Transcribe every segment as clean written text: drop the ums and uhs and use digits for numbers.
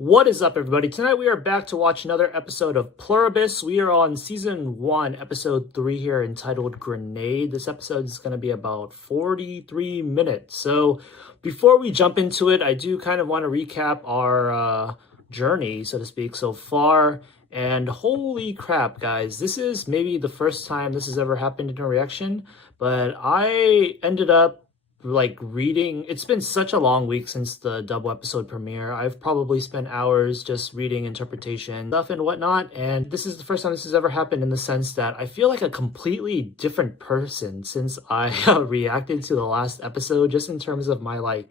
What is up, everybody? Tonight we are back to watch another episode of Pluribus. We are on season 1, episode 3 here, entitled Grenade. This episode is going to be about 43 minutes. So before we jump into it, I do kind of want to recap our journey, so to speak, so far. And holy crap, guys, this is maybe the first time this has ever happened in a reaction, but I ended up reading. It's been such a long week since the double episode premiere. I've probably spent hours just reading interpretation stuff and whatnot, and this is the first time this has ever happened, in the sense that I feel like a completely different person since I reacted to the last episode, just in terms of my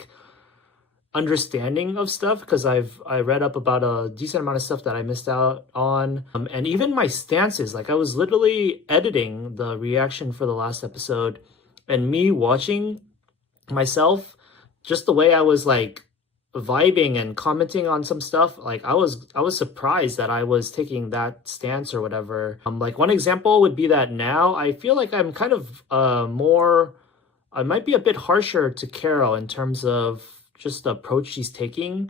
understanding of stuff, because I read up about a decent amount of stuff that I missed out on, and even my stances. I was literally editing the reaction for the last episode, and me watching myself, just the way I was vibing and commenting on some stuff, I was surprised that I was taking that stance or whatever. One example would be that now I feel like I'm kind of I might be a bit harsher to Carol in terms of just the approach she's taking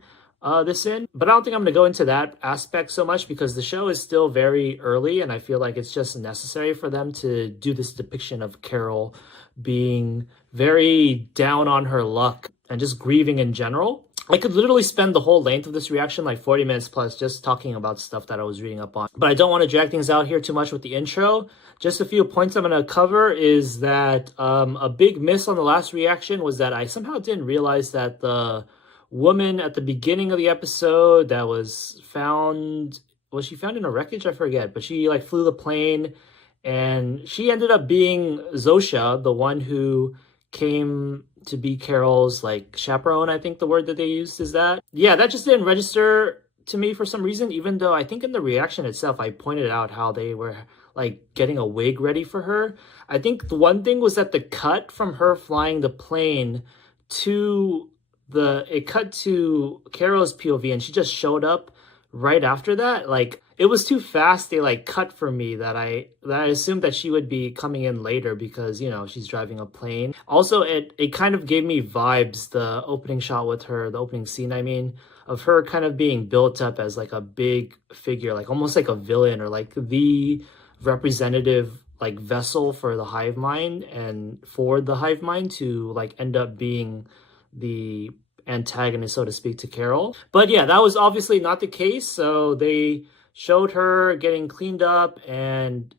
this in, but I don't think I'm going to go into that aspect so much, because the show is still very early, and I feel like it's just necessary for them to do this depiction of Carol being very down on her luck and just grieving in general. I could literally spend the whole length of this reaction, 40 minutes plus, just talking about stuff that I was reading up on. But I don't want to drag things out here too much with the intro. Just a few points I'm going to cover is that a big miss on the last reaction was that I somehow didn't realize that the woman at the beginning of the episode that was she found in a wreckage? I forget, but she flew the plane, and she ended up being Zosha, the one who came to be Carol's chaperone. I think the word that they used is that. Yeah, that just didn't register to me for some reason, even though I think in the reaction itself I pointed out how they were getting a wig ready for her. I think the one thing was that the cut from her flying the plane to it cut to Carol's POV, and she just showed up right after that. It was too fast. They cut for me that I assumed that she would be coming in later, because she's driving a plane. Also, it kind of gave me vibes, the opening shot with her, the opening scene I mean, of her kind of being built up as a big figure, almost like a villain, or the representative vessel for the hive mind, and for the hive mind to end up being the antagonist, so to speak, to Carol. But yeah, that was obviously not the case. So they showed her getting cleaned up and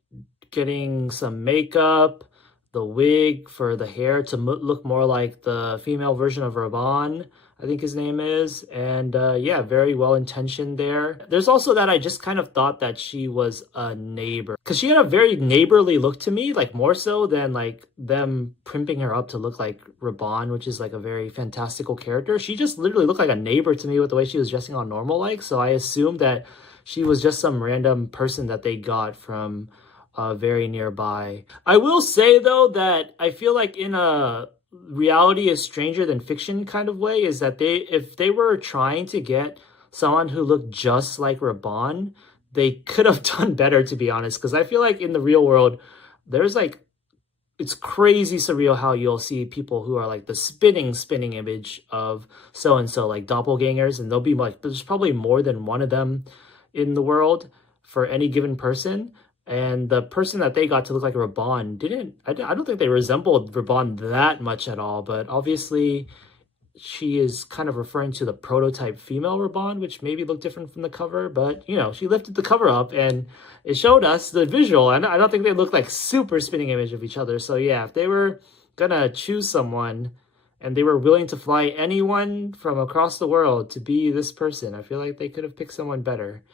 getting some makeup, the wig for the hair to look more like the female version of Raban, I think his name is. And yeah, very well intentioned there. There's also that I just kind of thought that she was a neighbor, because she had a very neighborly look to me, more so than them primping her up to look like Raban, which is a very fantastical character. She just literally looked like a neighbor to me with the way she was dressing on normal. So I assumed that she was just some random person that they got from very nearby. I will say though that I feel in a reality is stranger than fiction kind of way, is that if they were trying to get someone who looked just like Raban, they could have done better, to be honest, because I feel in the real world there's it's crazy surreal how you'll see people who are the spinning image of so and so, doppelgangers, and they'll be there's probably more than one of them in the world for any given person. And the person that they got to look like Raban I don't think they resembled Raban that much at all. But obviously she is kind of referring to the prototype female Raban, which maybe looked different from the cover. But, she lifted the cover up and it showed us the visual. And I don't think they look super spinning image of each other. So yeah, if they were gonna choose someone and they were willing to fly anyone from across the world to be this person, I feel they could have picked someone better.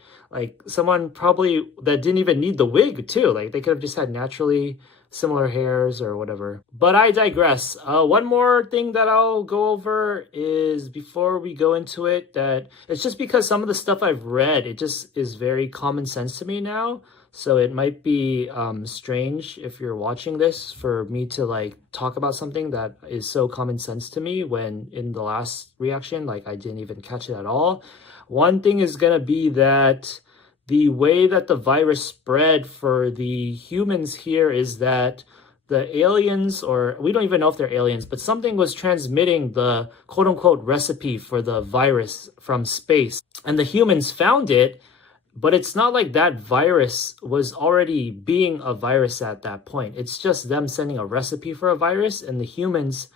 Someone probably that didn't even need the wig too. They could have just had naturally similar hairs or whatever. But I digress. One more thing that I'll go over is, before we go into it, that it's just because some of the stuff I've read, it just is very common sense to me now. So it might be strange if you're watching this for me to talk about something that is so common sense to me, when in the last reaction I didn't even catch it at all. One thing is gonna be that the way that the virus spread for the humans here is that the aliens, or we don't even know if they're aliens, but something was transmitting the quote unquote recipe for the virus from space. And the humans found it, but it's not like that virus was already being a virus at that point. It's just them sending a recipe for a virus, and the humans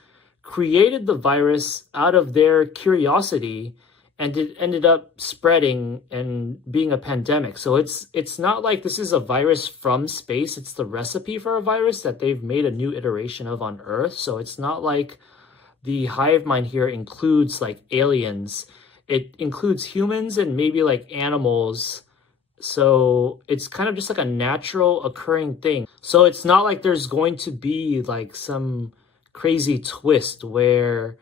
created the virus out of their curiosity, and it ended up spreading and being a pandemic. So it's not like this is a virus from space. It's the recipe for a virus that they've made a new iteration of on Earth. So it's not like the hive mind here includes like aliens. It includes humans and maybe like animals. So it's kind of just like a natural occurring thing. So it's not like there's going to be like some crazy twist where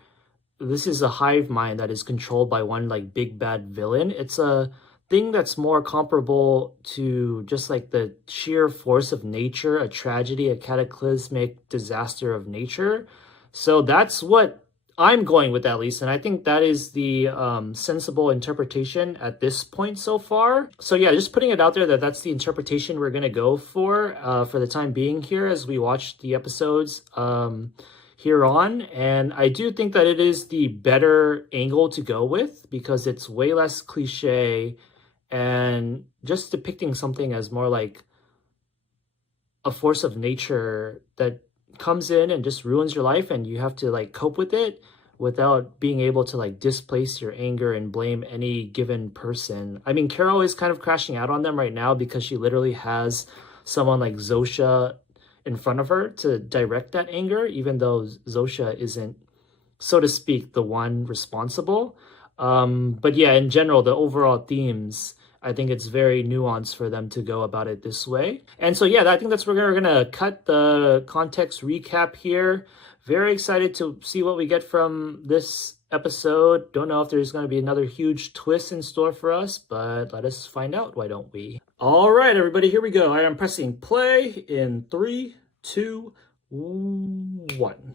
this is a hive mind that is controlled by one like big bad villain. It's a thing that's more comparable to just like the sheer force of nature, a tragedy, a cataclysmic disaster of nature. So that's what I'm going with, at least, and I think that is the sensible interpretation at this point so far. So yeah, just putting it out there that that's the interpretation we're gonna go for the time being here as we watch the episodes here on. And I do think that it is the better angle to go with because it's way less cliche and just depicting something as more like a force of nature that comes in and just ruins your life, and you have to like cope with it without being able to like displace your anger and blame any given person. I mean, Carol is kind of crashing out on them right now because she literally has someone like Zosha in front of her to direct that anger, even though Zosha isn't, so to speak, the one responsible. But yeah, in general, the overall themes, I think it's very nuanced for them to go about it this way. And so yeah, I think that's where we're gonna cut the context recap here. Very excited to see what we get from this episode. Don't know if there's going to be another huge twist in store for us, but let us find out, why don't we? All right, everybody, here we go. I am pressing play in 3, 2, 1.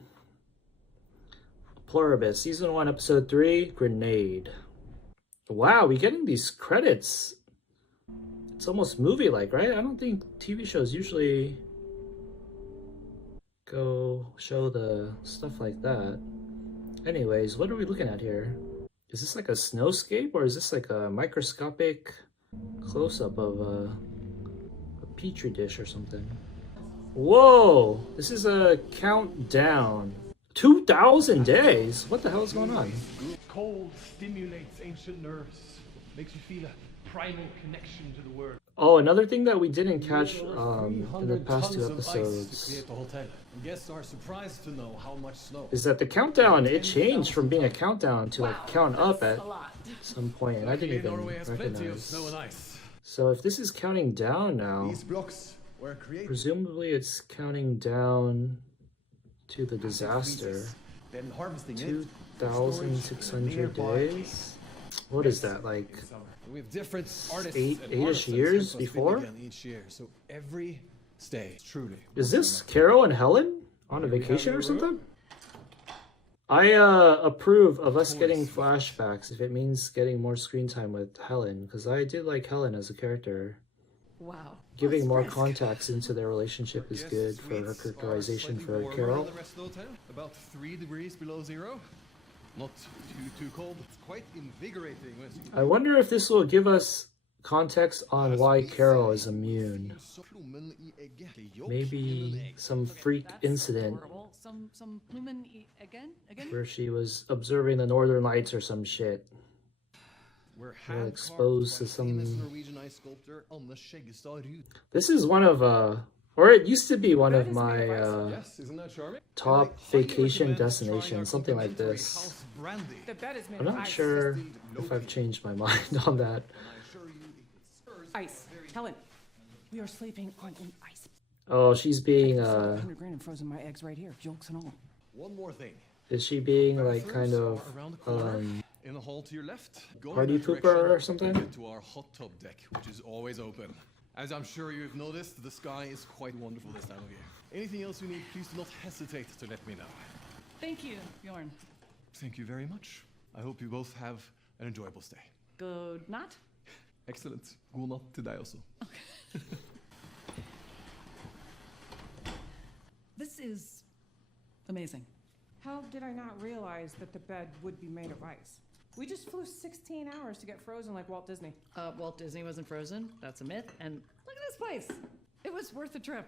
Pluribus, Season 1, Episode 3, Grenade. Wow, we getting these credits. It's almost movie-like, right? I don't think TV shows usually go show the stuff like that. Anyways, what are we looking at here? Is this like a snowscape, or is this like a microscopic close-up of a petri dish or something? Whoa, this is a countdown. 2,000 days? What the hell is going on? Cold stimulates ancient nerves, makes you feel a primal connection to the world. Oh, another thing that we didn't catch in the past 2 episodes guests are surprised to know how much snow is that the countdown, it changed from being a countdown to like count up at some point, and I didn't even recognize. So if this is counting down now, presumably it's counting down to the disaster. 2,600 days? What is that, like we have different artists 8-ish years before? Each year, so every stay truly. Is this Carol and Helen on a vacation or something? I approve of us getting flashbacks if it means getting more screen time with Helen, because I did like Helen as a character. Wow. Giving more context into their relationship is good for her characterization for Carol. About 3 degrees below zero. Not too cold. It's quite invigorating. I wonder if this will give us context on why Carol is immune. Maybe some freak incident where she was observing the Northern Lights or some shit. We're exposed to some... This is one of or it used to be one of my top vacation destinations, something like this. I'm not sure if I've changed my mind on that. Ice. Helen, we are sleeping on ice. Oh, she's being 100 grand and frozen my eggs right here, jokes and all. One more thing. Is she being like kind of in the hall to your left, party pooper or something? To our hot tub deck, which is always open. As I'm sure you've noticed, the sky is quite wonderful this time of year. Anything else you need, please do not hesitate to let me know. Thank you, Bjorn. Thank you very much. I hope you both have an enjoyable stay. Good night. Excellent. God natt till dig också. This is amazing. How did I not realize that the bed would be made of ice? We just flew 16 hours to get frozen like Walt Disney. Walt Disney wasn't frozen. That's a myth. And look at this place. It was worth the trip.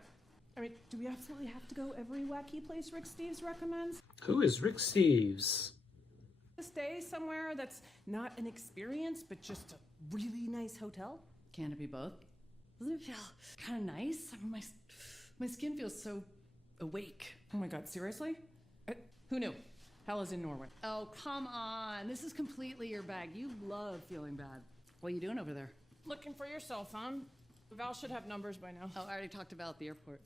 I mean, do we absolutely have to go every wacky place Rick Steves recommends? Who is Rick Steves? To stay somewhere that's not an experience, but just a really nice hotel? Can it be both? Doesn't it feel kind of nice? I mean, my skin feels so awake. Oh my God, seriously? Who knew? Hell is in Norway. Oh, come on. This is completely your bag. You love feeling bad. What are you doing over there? Looking for your cell phone. Val should have numbers by now. Oh, I already talked to Val at the airport.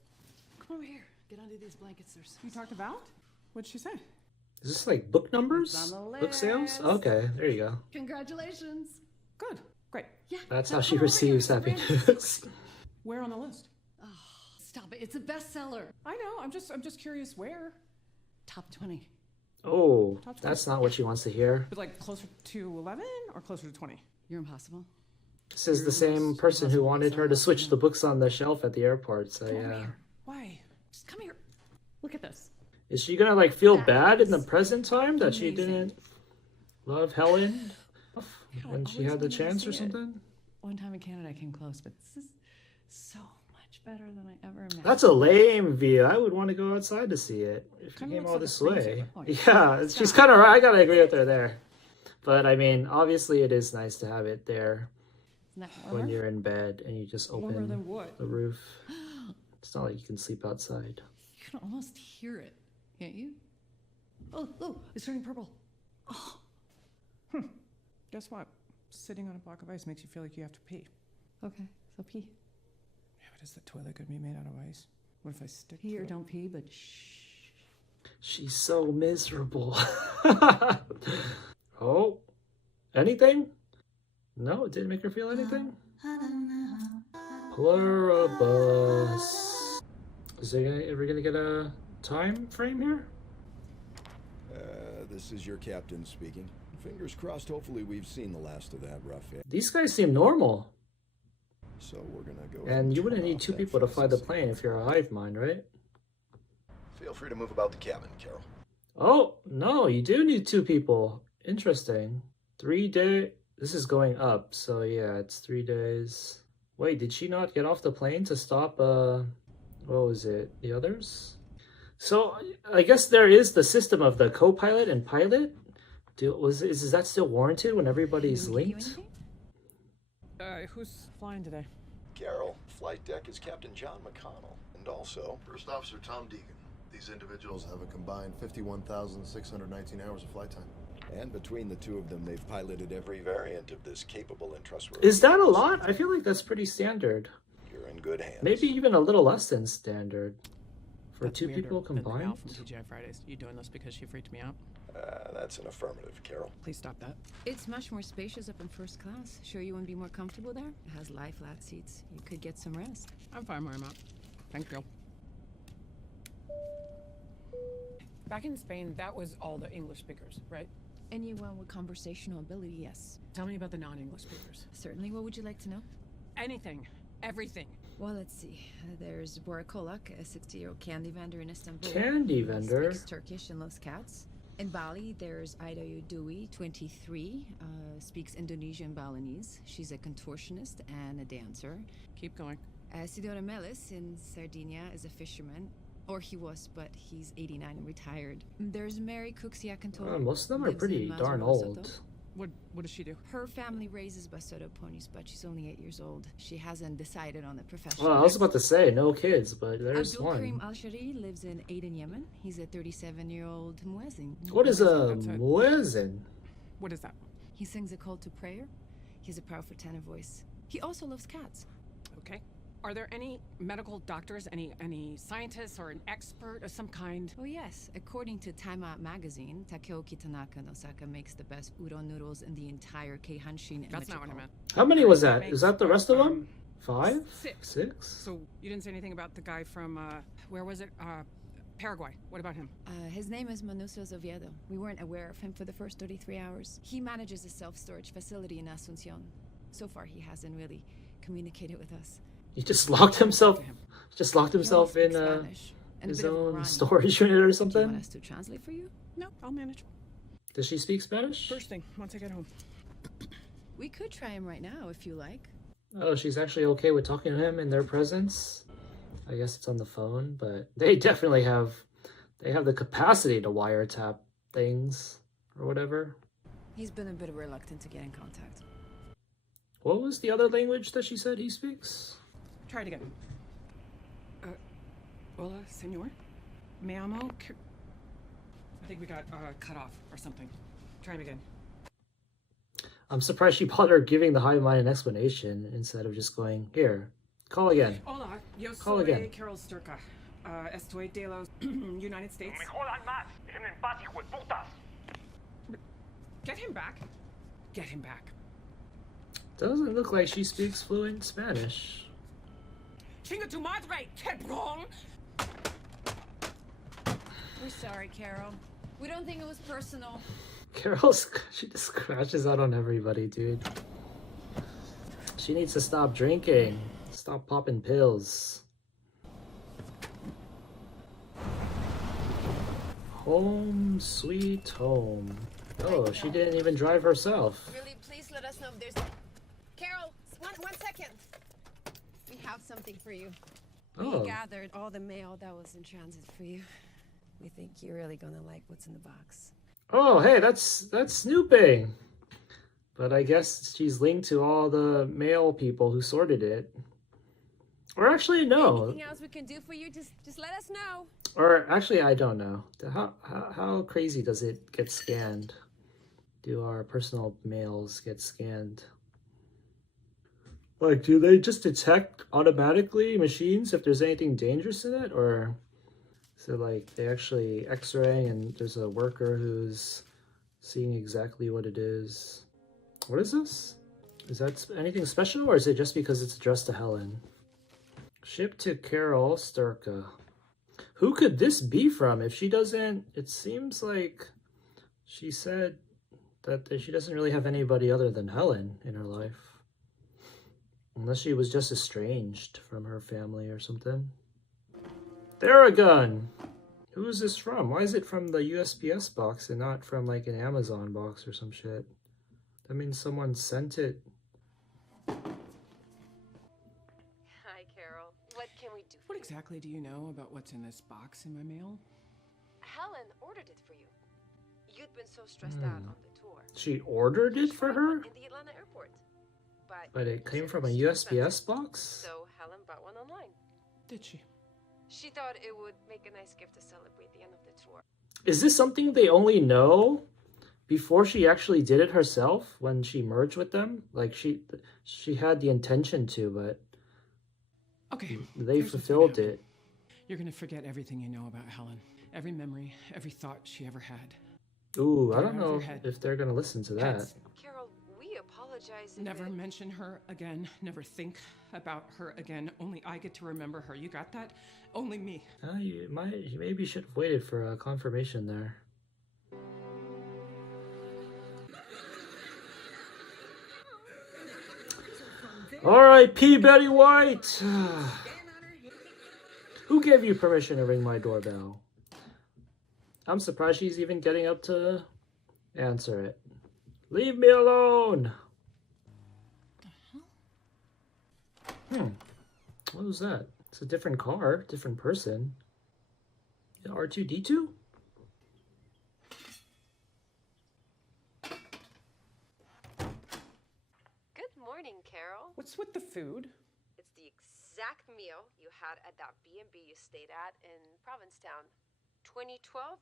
Come over here. Get under these blankets. You talked to Val? What'd she say? Is this like book numbers? It's on the Book sales? list. Okay, there you go. Congratulations. Good. Great. Yeah. That's how come she over here. receives It's brand new. happiness. Where on the list? Stop it. It's a bestseller. I know. I'm just curious where. Top 20. Oh, Top that's 20. not what she wants to hear. But like closer to 11 or closer to 20? You're impossible. This is the same person who wanted her to switch the books on the shelf at the airport, so Come over yeah. here. Why? Just come here. Look at this. Is she gonna like feel That bad in the is present time that she amazing. didn't love Helen when I she always had the wanted to chance or see it. something? One time in Canada, I came close, but this is so much better than I ever imagined. That's a lame view. I would want to go outside to see it if you Kinda came looks all like a this way. screensaver. Oh, Yeah, she's kind of right. I gotta agree with her there. But I mean, obviously, it is nice to have it there Isn't that when warmer? you're in bed and you just Warmer open than what? the roof. It's not like you can sleep outside. You can almost hear it, can't you? Oh, it's turning purple. Guess what? Sitting on a block of ice makes you feel like you have to pee. Okay, so pee. Yeah, but is the toilet gonna be made out of ice? What if I stick Here, to it? don't pee, but shh. She's so miserable. Oh, anything? No, it didn't make her feel anything? Pluribus. Is there ever gonna get a time frame here? This is your captain speaking. Fingers crossed, hopefully we've seen the last of that rough air. These guys seem normal. So we're gonna go ahead And you wouldn't turn need off two that people to fly the fast plane if you're a hive mind, right? Feel free to move about the cabin, Carol. Oh, no, you do need two people. Interesting. 3 day. This is going up, so yeah, it's 3 days. Wait, did she not get off the plane to stop, what was it? The others? So, I guess there is the system of the co-pilot and pilot. Is that still warranted when everybody's Didn't we get you linked? anything? Who's flying today? Carol, flight deck is Captain John McConnell. And also, First Officer Tom Deegan. These individuals have a combined 51,619 hours of flight time. and between the two of them, they've piloted every variant of this capable and trustworthy. Is that a lot? I feel like that's pretty standard. You're in good hands. Maybe even a little less than standard. For That's two weirder people than the gal combined? from TGI Fridays. You doing this because she freaked me out? That's an affirmative, Carol. Please stop that. It's much more spacious up in first class. Sure you wouldn't be more comfortable there? It has lie flat seats. You could get some rest. I'm fine where I'm at. Thank you. Back in Spain, that was all the English speakers, right? Anyone with conversational ability, yes. Tell me about the non-English speakers. Certainly, what would you like to know? Anything. Everything. Well, let's see. There's Bora Kolak, a 60-year-old candy vendor in Istanbul. Candy He vendor? speaks Turkish and loves cats. In Bali, there's Ida Udui, 23, speaks Indonesian Balinese. She's a contortionist and a dancer. Keep going. Sidora Melis in Sardinia is a fisherman. Or he was, but he's 89 and retired. There's Mary Cuxiacantor. Most of them are lives pretty in darn Mazzarolo old. Soto. What does she do? Her family raises Basoto ponies, but she's only 8 years old. She hasn't decided on the profession. Well, I was about to say, no kids, but there's Abdul Karim one. Al-Shari lives in Aden, Yemen. He's a 37-year-old muezzin. What is a That's it. muezzin? What is that? He sings a call to prayer. He has a powerful tenor voice. He also loves cats. Okay. Are there any medical doctors, any scientists or an expert of some kind? Oh yes, according to Time Out magazine, Takeoki Tanaka in Osaka makes the best udon noodles in the entire Keihanshin. That's not what I meant. How many was that? Is that the rest of them? 5? Six. 6? So you didn't say anything about the guy from, where was it? Paraguay. What about him? His name is Manuso Oviedo. We weren't aware of him for the first 33 hours. He manages a self-storage facility in Asuncion. So far, he hasn't really communicated with us. He just locked himself. Just locked He himself only in speaks Spanish. And a his bit of a own Rani. storage unit or Do you want something? us to translate for you? No, I'll manage. Does she speak Spanish? First thing, once I get home. We could try him right now if you like. Oh, she's actually okay with talking to him in their presence. I guess it's on the phone, but they definitely have the capacity to wiretap things or whatever. He's been a bit reluctant to get in contact. What was the other language that she said he speaks? Try it again. Hola, senor. Me llamo. I think we got cut off or something. Try it again. I'm surprised she bothered giving the hive mind an explanation instead of just going, here, call again. Hola, yo Call soy again. Carol Sturka. Estoy de los United States. Get him back. Get him back. Doesn't look like she speaks fluent Spanish. Chinga tu madre, cabrón! We're sorry, Carol. We don't think it was personal. She just scratches out on everybody, dude. She needs to stop drinking. Stop popping pills. Home sweet home. Oh, she didn't even drive herself. Really, please let us know if there's... Carol, one second. We have something for you. Oh, We gathered all the mail that was in transit for you. We think you're really gonna like what's in the box. oh, hey, that's snooping. But I guess she's linked to all the mail people who sorted it. Or actually, no. Anything else we can do for you, just let us know. Or actually, I don't know. How crazy does it get scanned? Do our personal mails get scanned? Like, do they just detect automatically machines if there's anything dangerous in it? Or is it like they actually x-ray and there's a worker who's seeing exactly what it is? What is this? Is that anything special, or is it just because it's addressed to Helen? Shipped to Carol Sturka. Who could this be from? If she doesn't, it seems like she said that she doesn't really have anybody other than Helen in her life. Unless she was just estranged from her family or something. Theragun! Who is this from? Why is it from the USPS box and not from like an Amazon box or some shit? That means someone sent it. Hi, Carol. What can we do for What you? exactly do you know about what's in this box in my mail? Helen ordered it for you. You'd been so stressed out on the tour. She ordered it for her? In the Atlanta airport. But it came from a was too USPS expensive, box? So Helen bought one online. Did she? She thought it would make a nice gift to celebrate the end of the tour. Is this something they only know before she actually did it herself when she merged with them? Like she had the intention to, but Okay. they here's what's fulfilled gonna happen. it. You're gonna forget everything you know about Helen. Every memory, every thought she ever had. Ooh, I Get don't out of your know head. if they're gonna listen to that. Pets. Carol, we apologize. if Never it- mention her again. Never think about her again. Only I get to remember her. You got that? Only me. You maybe should have waited for a confirmation there. R.I.P. Betty White! Who gave you permission to ring my doorbell? I'm surprised she's even getting up to answer it. Leave me alone! What was that? It's a different car, different person. R2-D2? Good morning, Carol. What's with the food? It's the exact meal you had at that B&B you stayed at in Provincetown. 2012?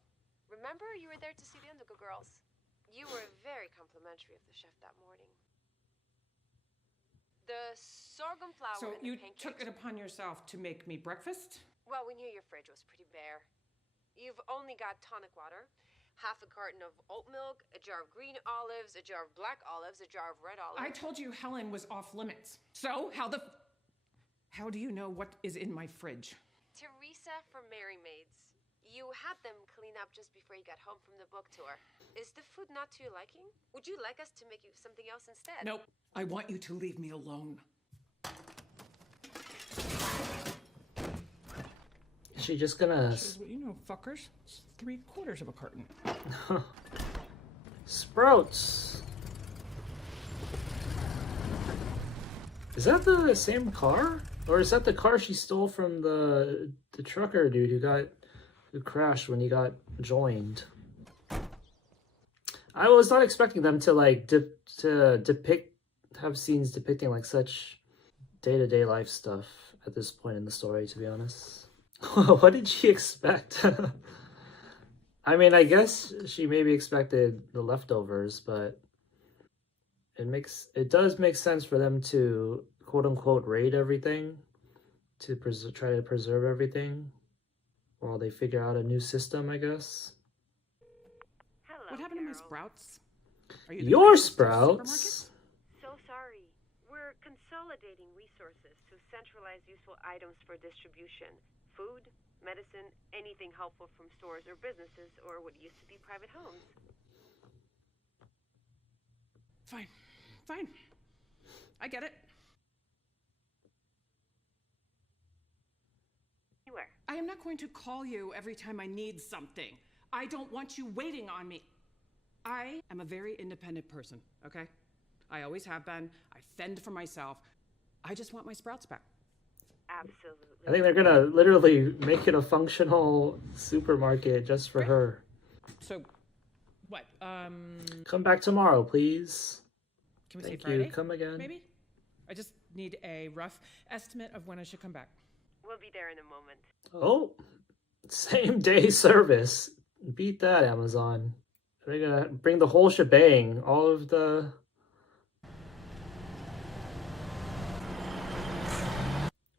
Remember you were there to see the Indigo Girls? You were very complimentary of the chef that morning. The sorghum flour So and the you pancakes. took it upon yourself to make me breakfast? Well, we knew your fridge was pretty bare. You've only got tonic water, half a carton of oat milk, a jar of green olives, a jar of black olives, a jar of red olives. I told you Helen was off limits. So how do you know what is in my fridge? Teresa from Merry Maids. You had them clean up just before you got home from the book tour. Is the food not to your liking? Would you like us to make you something else instead? Nope. I want you to leave me alone. she just gonna... Which is what you know, fuckers. It's 3/4 of a carton. Sprouts! Is that the same car? Or is that the car she stole from the trucker dude who crashed when he got joined? I was not expecting them to like have scenes depicting like such day-to-day life stuff at this point in the story, to be honest. What did she expect? I mean, I guess she maybe expected the leftovers, but it does make sense for them to quote-unquote raid everything to try to preserve everything while they figure out a new system, I guess. Hello, What happened to my Carol. sprouts? Are you the Your nicest supermarket? sprouts? So sorry. We're consolidating resources to centralize useful items for distribution. Food, medicine, anything helpful from stores or businesses or what used to be private homes. Fine. Fine. I get it. Anywhere. I am not going to call you every time I need something. I don't want you waiting on me. I am a very independent person, okay? I always have been. I fend for myself. I just want my sprouts back. Absolutely. I think they're gonna literally make it a functional supermarket just for her. So, what? Come back tomorrow, please. Can we say Thank Friday? you. Come again. Maybe? I just need a rough estimate of when I should come back. We'll be there in a moment. Oh, same day service. Beat that, Amazon. They're gonna bring the whole shebang. All of the...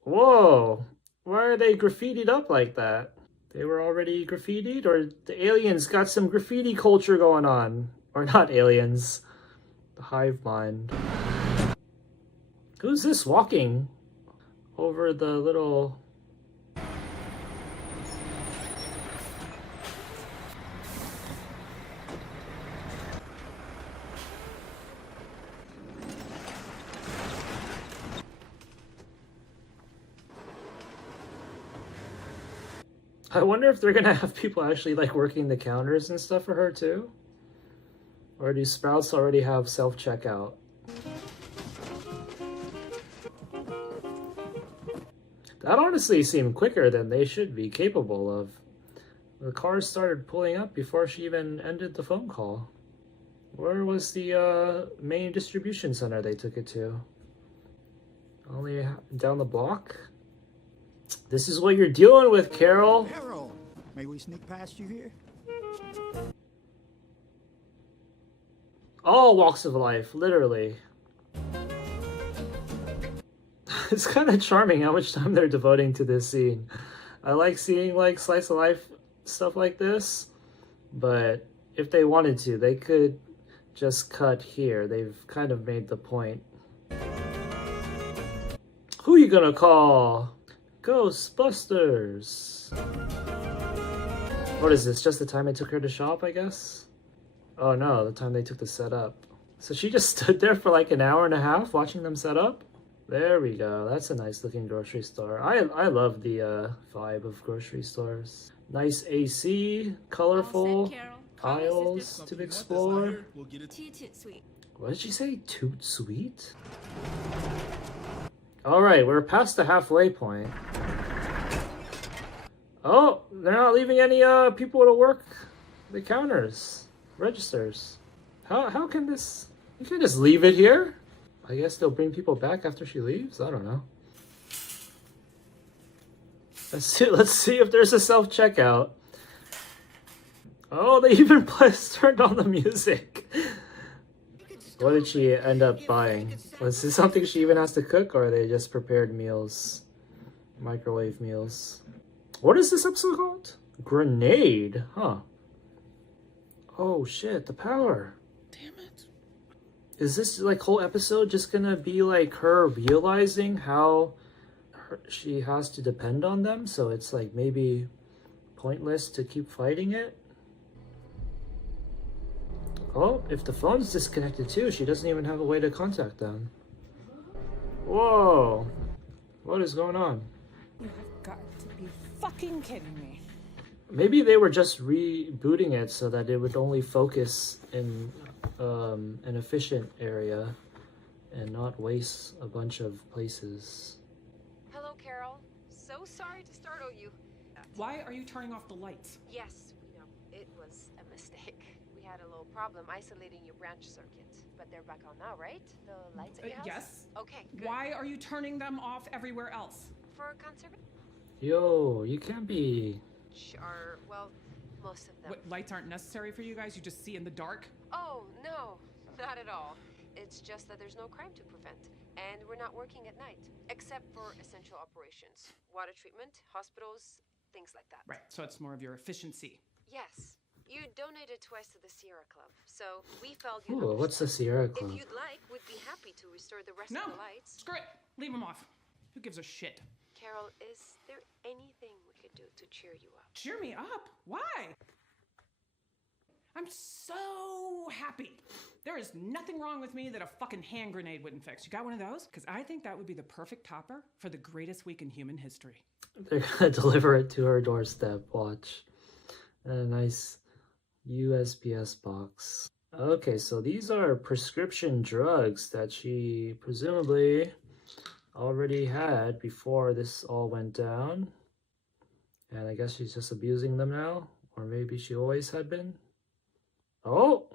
Whoa! Why are they graffitied up like that? They were already graffitied? Or the aliens got some graffiti culture going on? Or not aliens. The hive mind. Who's this walking over the little... I wonder if they're gonna have people actually like working the counters and stuff for her too? Or do Sprouts already have self-checkout? That honestly seemed quicker than they should be capable of. The cars started pulling up before she even ended the phone call. Where was the main distribution center they took it to? Only down the block? This is what you're dealing with, Carol. Carol, may we sneak past you here? All walks of life, literally. It's kind of charming how much time they're devoting to this scene. I like seeing like slice of life stuff like this, but if they wanted to, they could just cut here. They've kind of made the point. Who you gonna call? Ghostbusters. What is this? Just the time I took her to shop, I guess? Oh no, the time they took to set up. So she just stood there for like an hour and a half watching them set up? There we go. That's a nice looking grocery store. I love the vibe of grocery stores. Nice AC, colorful aisles to explore. What did she say? Toot sweet? Alright, we're past the halfway point. Oh, they're not leaving any people to work the counters, registers. How can this... You can just leave it here? I guess they'll bring people back after she leaves? I don't know. Let's see if there's a self-checkout. Oh, they even turned on the music. What did she end up buying? Was this something she even has to cook, or are they just prepared meals? Microwave meals. What is this episode called? Grenade, huh? Oh shit, the power. Damn it. Is this like whole episode just gonna be like her realizing how she has to depend on them? So it's like maybe pointless to keep fighting it? Oh, if the phone's disconnected too, she doesn't even have a way to contact them. Whoa. What is going on? You have got to be fucking kidding me? Maybe they were just rebooting it so that it would only focus in an efficient area and not waste a bunch of places. Hello, Carol. So sorry to startle you. Why are you turning off the lights? Yes, we know. It was a mistake. We had a little problem isolating your branch circuit. But they're back on now, right? The lights at your house? Yes. Okay, good. Why are you turning them off everywhere else? For conservation? Yo, you can't be... Are, well, most of them. What, lights aren't necessary for you guys? You just see in the dark? Oh, no, not at all. It's just that there's no crime to prevent. And we're not working at night. Except for essential operations. Water treatment, hospitals, things like that. Right, so it's more of your efficiency. Yes. You donated twice to the Sierra Club, so we felt you'd Ooh, what's the Sierra Club? If you'd like, we'd be happy to restore the rest No, of the lights. screw it. Leave them off. Who gives a shit? Carol, is there anything we could do to cheer you up? Cheer me up? Why? I'm so happy. There is nothing wrong with me that a fucking hand grenade wouldn't fix. You got one of those? Because I think that would be the perfect topper for the greatest week in human history. They're gonna deliver it to her doorstep. Watch. A nice USPS box. Okay, so these are prescription drugs that she presumably already had before this all went down. And I guess she's just abusing them now. Or maybe she always had been. Oh!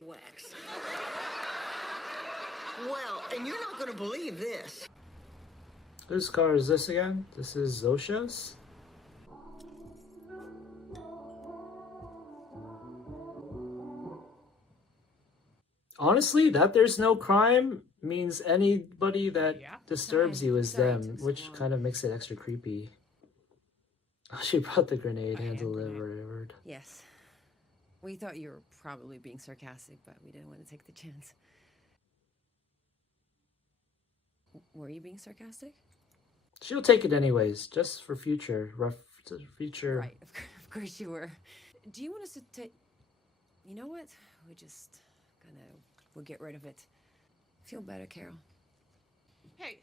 Wax. Well, and you're not going to believe this. Whose car is this again? This is Zosha's? Honestly, that there's no crime means anybody that disturbs you is them, which kind of makes it extra creepy. She brought the grenade hand delivered. Yes. We thought you were probably being sarcastic, but we didn't want to take the chance. Were you being sarcastic? She'll take it anyways, just for future. Future. Right, of course you were. Do you want us to take... You know what? We'll get rid of it. Feel better, Carol. Hey,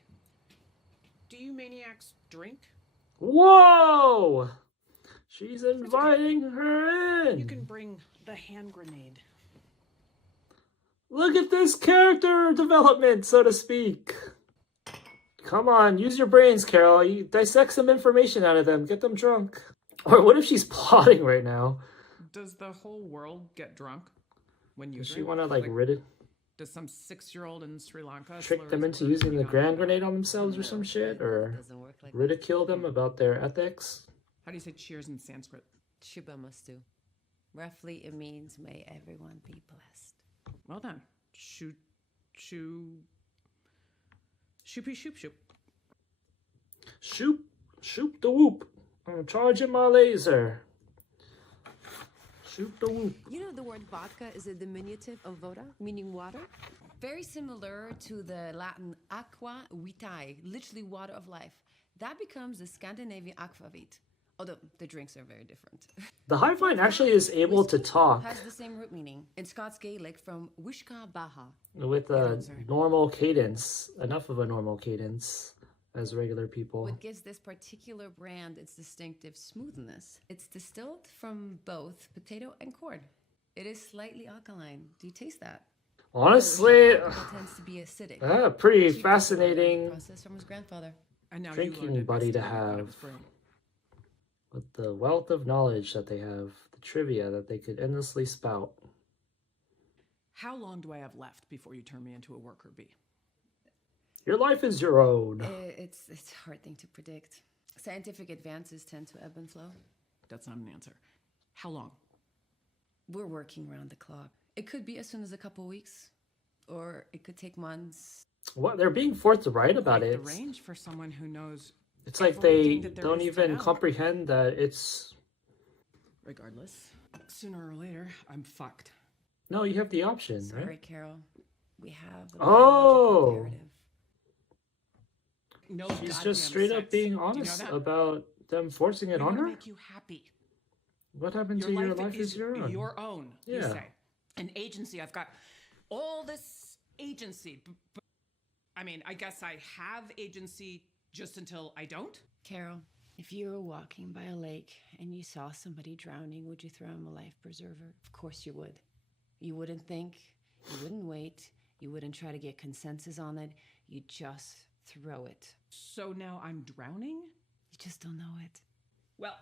do you maniacs drink? Whoa! She's inviting her in. You can bring the hand grenade. Look at this character development, so to speak. Come on, use your brains, Carol. You dissect some information out of them. Get them drunk. Or what if she's plotting right now? Does the whole world get drunk when you Does drink? she want to like rid it? Does some 6-year-old in Sri Lanka Trick them into using the grand grenade on themselves or some shit? Or ridicule them about their ethics? How do you say cheers in Sanskrit? Shubhamastu. Roughly, it means may everyone be blessed. Well done. Shoop. Shoop. Shoop the whoop. I'm charging my laser. Shoop the whoop. You know the word vodka is a diminutive of voda, meaning water? Very similar to the Latin aqua vitae, literally water of life. That becomes the Scandinavian aquavit, although the drinks are very different. The Highvine actually is able to talk. Has the same root meaning. In Scots Gaelic from Wishka Baha. With a normal cadence. Enough of a normal cadence as regular people. What gives this particular brand its distinctive smoothness? It's distilled from both potato and corn. It is slightly alkaline. Do you taste that? Honestly, It tends to be acidic. pretty fascinating Process from his grandfather. And now drinking buddy to have. With the wealth of knowledge that they have, the trivia that they could endlessly spout. How long do I have left before you turn me into a worker bee? Your life is your own. It's a hard thing to predict. Scientific advances tend to ebb and flow. That's not an answer. How long? We're working around the clock. It could be as soon as a couple weeks, or it could take months. What? They're being forthright about Like it. the range for someone who knows. It's like they that there don't is to even know. comprehend that it's... Regardless, sooner or later, I'm fucked. No, you have the option, Sorry, right? Carol. We have a Oh! biological imperative. No, She's goddamn just straight up sex. being Do you know honest that? about them forcing it We on wanna her? make you happy. What happened to your life is your own? Your own, you Yeah. say. An agency. I've got all this agency. But, I mean, I guess I have agency just until I don't? Carol, if you were walking by a lake and you saw somebody drowning, would you throw him a life preserver? Of course you would. You wouldn't think, you wouldn't wait, you wouldn't try to get consensus on it. You'd just throw it. So now I'm drowning? You just don't know it. Well,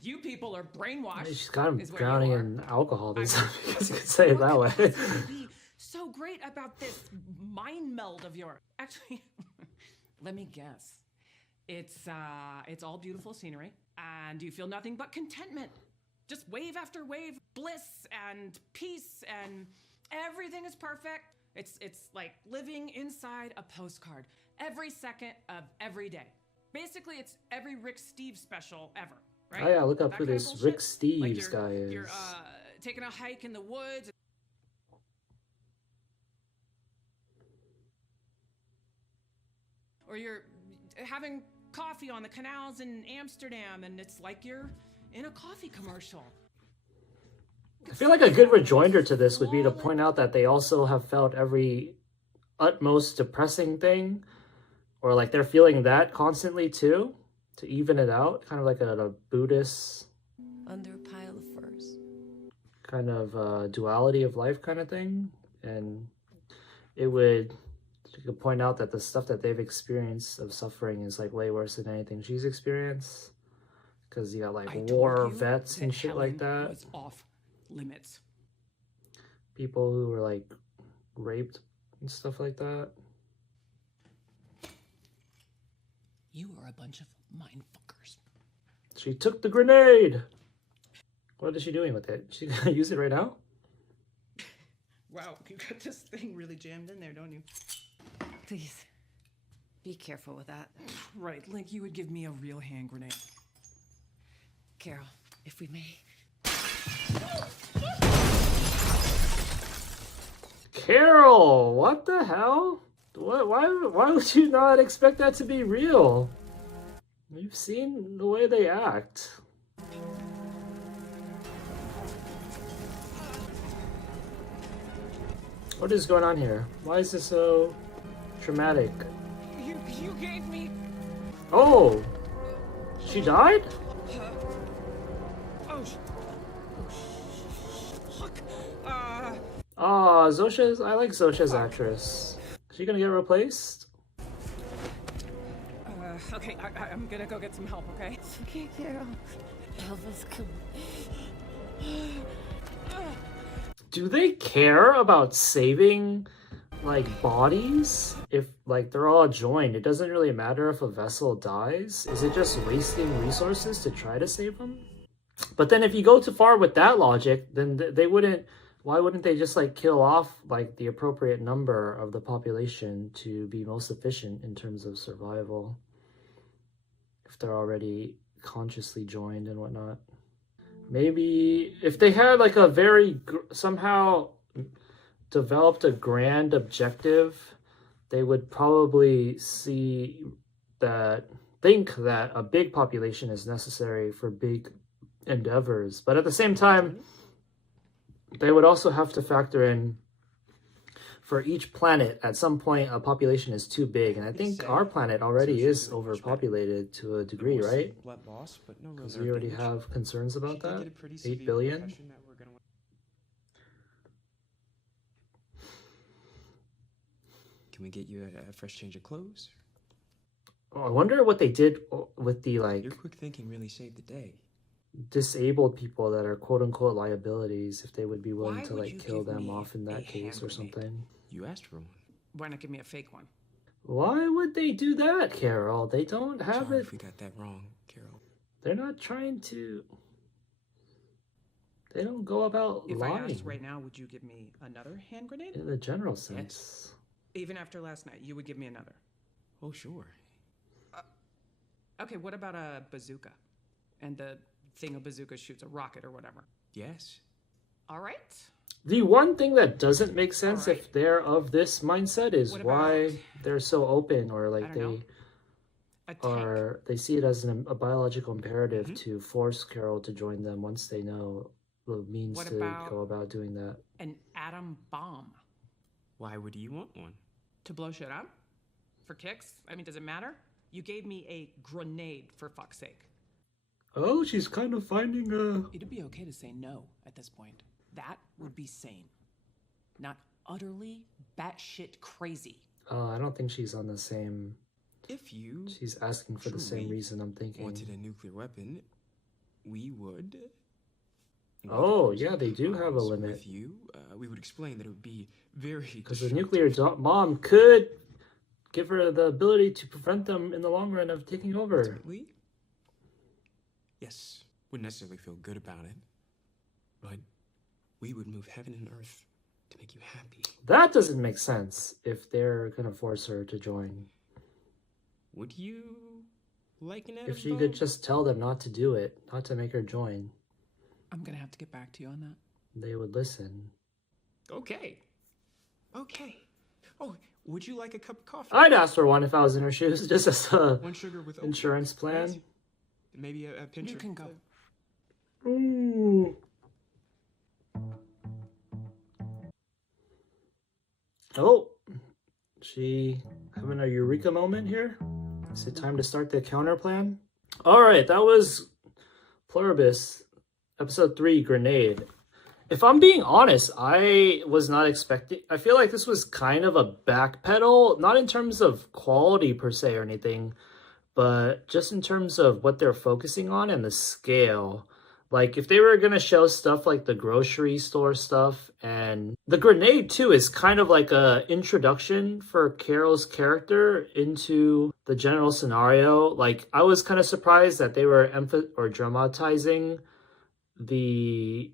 you people are brainwashed. She's kind of is what drowning you are. in alcohol. I guess you could say it that way. What's be so great about this mind meld of yours? Actually, let me guess. It's all beautiful scenery, and you feel nothing but contentment. Just wave after wave, bliss and peace, and everything is perfect. It's like living inside a postcard every second of every day. Basically, it's every Rick Steves special ever, right? Oh yeah, look up That who kind of this bullshit? Rick Steves Like guy is. You're taking a hike in the woods. Or you're having coffee on the canals in Amsterdam, and it's like you're in a coffee commercial. I feel like a good rejoinder to this would be to point out that they also have felt every utmost depressing thing, or like they're feeling that constantly too, to even it out, kind of like a Buddhist Under a pile of furs. kind of duality of life kind of thing. And it would, you could point out that the stuff that they've experienced of suffering is like way worse than anything she's experienced, because you got like I told war you vets and that shit like Helen that, was off limits. people who were like raped and stuff like that. You are a bunch of mind fuckers. She took the grenade. What is she doing with it? She gonna use it right now? Wow, you got this thing really jammed in there, don't you? Please, be careful with that. Right, like you would give me a real hand grenade. Carol, if we may. Carol, what the hell? What? Why would you not expect that to be real? We've seen the way they act. What is going on here? Why is this so traumatic? You gave me. Oh, she died? Oh, fuck. Ah, Zosha's. I like Zosha's actress. Is she gonna get replaced? Okay, I'm gonna go get some help, okay? Okay, Carol. Elvis, come. Do they care about saving like bodies if like they're all joined? It doesn't really matter if a vessel dies. Is it just wasting resources to try to save them? But then if you go too far with that logic, then they wouldn't. Why wouldn't they just like kill off like the appropriate number of the population to be most efficient in terms of survival if they're already consciously joined and whatnot? Maybe if they had like a very somehow developed a grand objective, they would probably think that a big population is necessary for big endeavors. But at the same time, they would also have to factor in for each planet at some point a population is too big, and I think our planet already is overpopulated to a degree, right? Because we already have concerns about that. 8 billion. Can we get you a fresh change of clothes? Oh, I wonder what they did with the like Your quick thinking really saved the day. disabled people that are quote unquote liabilities, if they would be willing Why to would like you kill give them me off in a that case hand or grenade? something. You asked for one. Why not give me a fake one? Why would they do that, Carol? They don't have Sorry it. if we got that wrong, Carol. They're not trying to. They don't go about If I lying asked right now, would you give me another hand grenade? in the general sense. Even after last night, you would give me another. Oh, sure. Okay, what about a bazooka? And the thing a bazooka shoots, a rocket or whatever. Yes. All right. The one thing that doesn't make sense Alright. if they're of this mindset is What why about- they're so open, or I like don't know. are, they see it as a biological imperative to force Carol to join them once they know the means What to about go about doing that. an atom bomb? Why would you want one? To blow shit up? For kicks? I mean, does it matter? You gave me a grenade, for fuck's sake. Oh, she's kind of finding a... It'd be okay to say no at this point. That would be sane. Not utterly batshit crazy. I don't think she's on the same... If you She's asking for the same truly reason, I'm thinking. wanted a nuclear weapon, we would. Oh, yeah, they do have a limit. With you, we would explain that it would be very Because the nuclear bomb could give her the ability to prevent them in the long run of taking over. Certainly. Yes, wouldn't necessarily feel good about it, but we would move heaven and earth to make you happy. That doesn't make sense if they're gonna force her to join. Would you like an atom If she bomb? could just tell them not to do it, not to make her join, I'm gonna have to get back to you on that. they would listen. Okay. Okay. Oh, would you like a cup of coffee? I'd ask for one if I was in her shoes, just as a One sugar with oat insurance milk, plan. right? Maybe a pinch You of... can go. Ooh. Oh, she having a eureka moment here? Is it time to start the counter plan? All right, that was Pluribus, episode 3, Grenade. If I'm being honest, I was not expecting... I feel like this was kind of a backpedal, not in terms of quality per se or anything, but just in terms of what they're focusing on and the scale. Like, if they were going to show stuff like the grocery store stuff, and the grenade, too, is kind of like a introduction for Carol's character into the general scenario. Like, I was kind of surprised that they were dramatizing the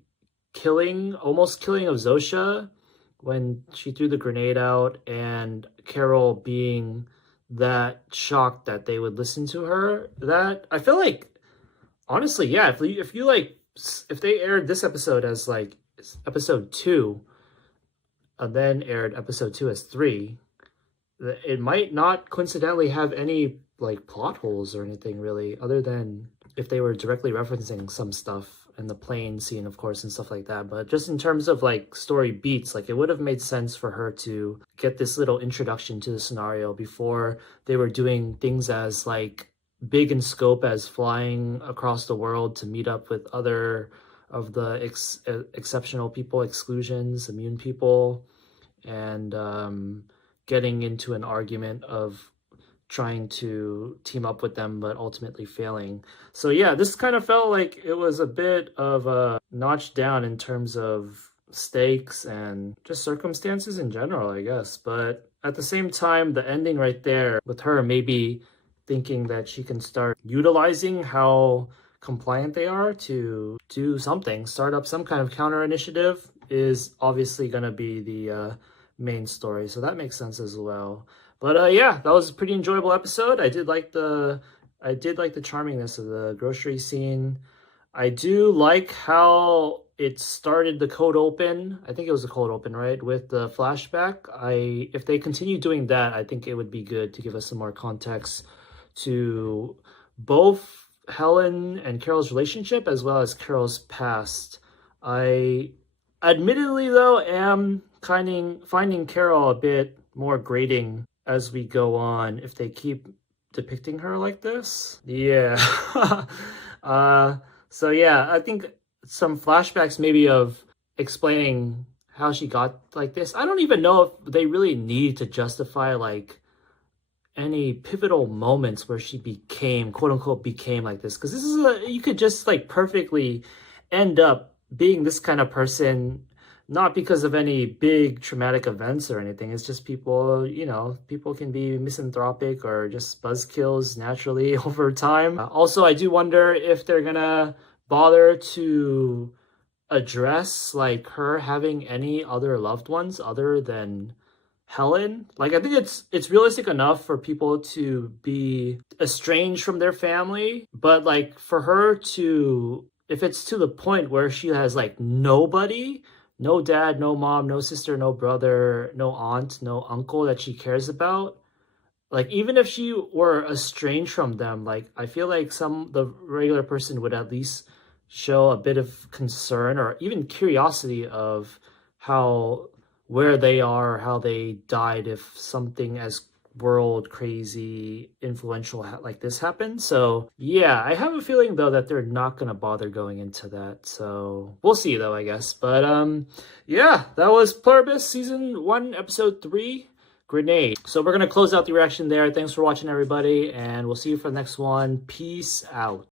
almost killing of Zosha when she threw the grenade out, and Carol being that shocked that they would listen to her. That, I feel like, honestly, yeah, if they aired this episode as like episode 2 and then aired episode 2 as 3, it might not coincidentally have any like plot holes or anything really, other than if they were directly referencing some stuff in the plane scene, of course, and stuff like that. But just in terms of like story beats, like it would have made sense for her to get this little introduction to the scenario before they were doing things as like big in scope as flying across the world to meet up with other of the exceptional people, exclusions, immune people, and getting into an argument of trying to team up with them but ultimately failing. So yeah, this kind of felt like it was a bit of a notch down in terms of stakes and just circumstances in general, I guess. But at the same time, the ending right there with her maybe thinking that she can start utilizing how compliant they are to do something, start up some kind of counter initiative, is obviously going to be the main story. So that makes sense as well. But yeah, that was a pretty enjoyable episode. I did like the charmingness of the grocery scene. I do like how it started the cold open. I think it was a cold open, right? With the flashback. If they continue doing that, I think it would be good to give us some more context to both Helen and Carol's relationship as well as Carol's past. I admittedly though am finding Carol a bit more grating as we go on if they keep depicting her like this. Yeah. So yeah, I think some flashbacks maybe of explaining how she got like this. I don't even know if they really need to justify like any pivotal moments where she became, quote unquote, became like this. Because this is you could just like perfectly end up being this kind of person, not because of any big traumatic events or anything. It's just people, people can be misanthropic or just buzzkills naturally over time. Also, I do wonder if they're gonna bother to address like her having any other loved ones other than Helen. Like, I think it's realistic enough for people to be estranged from their family, but like for her to, if it's to the point where she has like nobody, no dad, no mom, no sister, no brother, no aunt, no uncle that she cares about, like even if she were estranged from them, like I feel like the regular person would at least show a bit of concern or even curiosity of where they are, how they died if something as world crazy influential like this happened. So yeah, I have a feeling though that they're not gonna bother going into that, so we'll see though, I guess. But yeah, that was Pluribus season 1 episode 3, Grenade. So we're gonna close out the reaction there. Thanks for watching, everybody, and we'll see you for the next one. Peace out.